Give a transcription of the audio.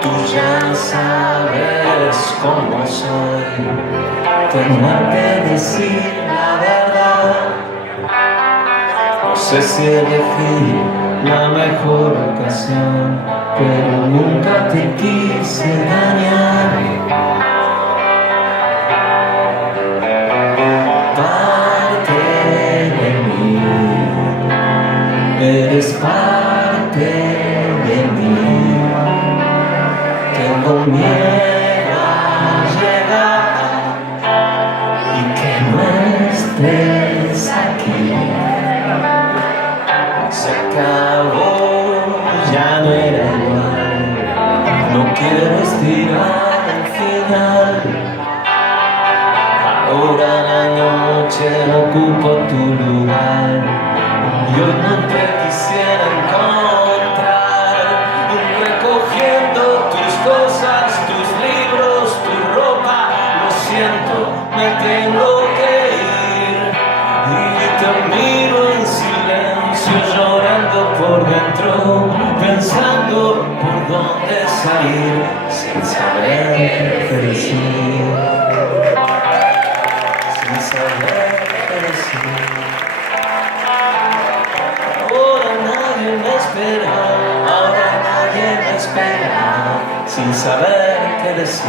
Tú ya sabes cómo soy, tengo que decir la verdad. No sé si elegí la mejor ocasión, pero nunca te quise dañar. Parte de mí, eres parte de mí. Tengo miedo a llegar y que no estés aquí. Se acabó, ya no era igual. No quiero estirar el final. Ahora la noche ocupo tu lugar. Yo no te quisiera encontrar recogiendo tus cosas, tus libros, tu ropa. Lo siento, me tengo que ir. Y te miro en silencio, llorando por dentro, pensando por dónde salir, sin saber qué decir, sin saber qué decir. Ahora nadie me espera, ahora nadie me espera, sin saber qué decir.